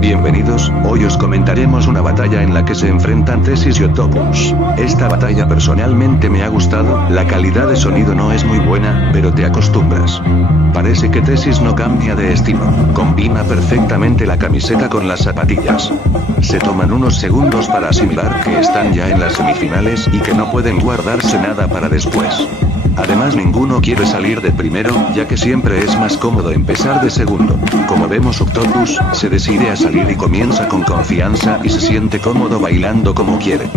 Bienvenidos, hoy os comentaremos una batalla en la que se enfrentan Thesis y Octopus. Esta batalla personalmente me ha gustado, la calidad de sonido no es muy buena, pero te acostumbras. Parece que Thesis no cambia de estilo, combina perfectamente la camiseta con las zapatillas. Se toman unos segundos para asimilar que están ya en las semifinales y que no pueden guardarse nada para después. Además ninguno quiere salir de primero, ya que siempre es más cómodo empezar de segundo. Como vemos, Octopus se decide a salir y comienza con confianza y se siente cómodo bailando como quiere.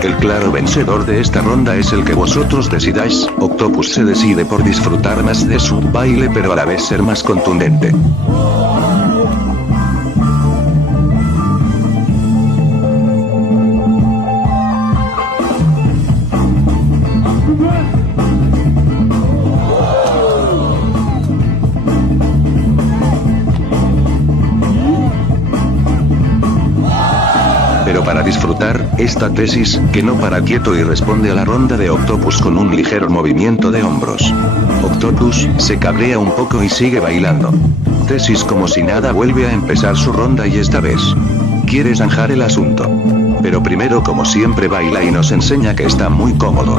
El claro vencedor de esta ronda es el que vosotros decidáis. Octopus se decide por disfrutar más de su baile pero a la vez ser más contundente. Pero para disfrutar, esta Thesis, que no para quieto y responde a la ronda de Octopus con un ligero movimiento de hombros. Octopus se cabrea un poco y sigue bailando. Thesis como si nada vuelve a empezar su ronda y esta vez quiere zanjar el asunto. Pero primero como siempre baila y nos enseña que está muy cómodo.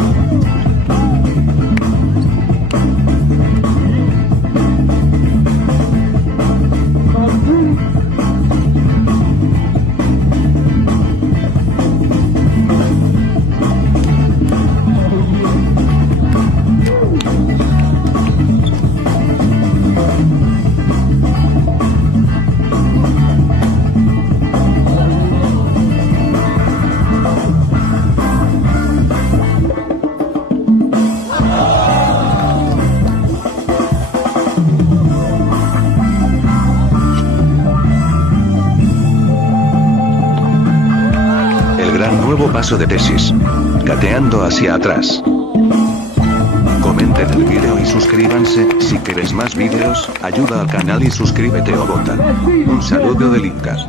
Nuevo paso de Thesis. Gateando hacia atrás. Comenten el vídeo y suscríbanse, si queréis más vídeos, ayuda al canal y suscríbete o vota. Un saludo de Linkas.